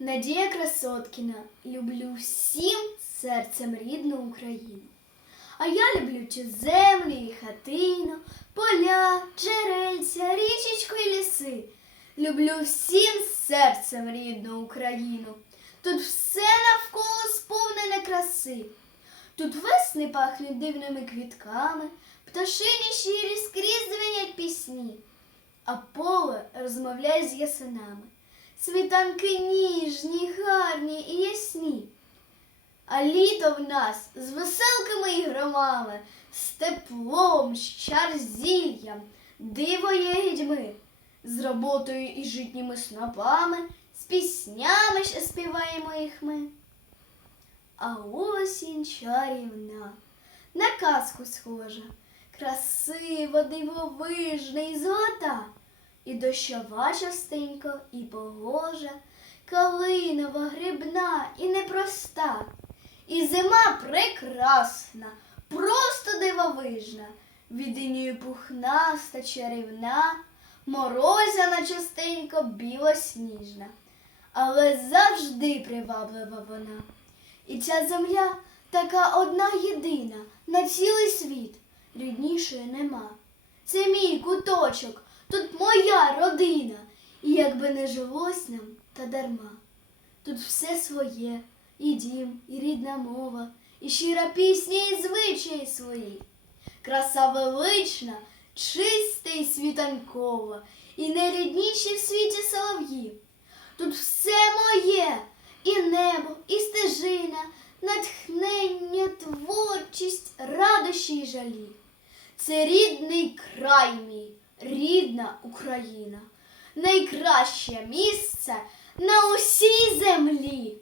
Надія Красоткіна. Люблю всім серцем рідну Україну. А я люблю цю землю і хатину, поля, джерельця, річечку і ліси. Люблю всім серцем рідну Україну. Тут все навколо сповнене краси. Тут весни пахнуть дивними квітками, пташині щирі скрізь дзвенять пісні, а поле розмовляє з ясенами. Світанки ніжні, гарні і ясні. А літо в нас з веселками і громами, з теплом, з чарзіллям, диво є гідьми, з роботою і житніми снопами, з піснями ще співаємо їх ми. А осінь чарівна, на казку схожа, красива, дивовижна і золота, і дощова частенько, і погожа, калинова, грибна і непроста, і зима прекрасна, просто дивовижна, від інію пухнаста, чарівна, морозяна частенько білосніжна, але завжди приваблива вона. І ця земля така одна єдина на цілий світ, ріднішої нема. Це мій куточок, тут моя родина, і якби не жилось нам, та дарма. Тут все своє, і дім, і рідна мова, і щира пісня, і звичаї свої. Краса велична, чиста і світанкова, і найрідніші в світі солов'ї. Тут все моє, і небо, і стежина, натхнення, творчість, радощі й жалі. Це рідний край мій, рідна Україна, найкраще місце на усій землі.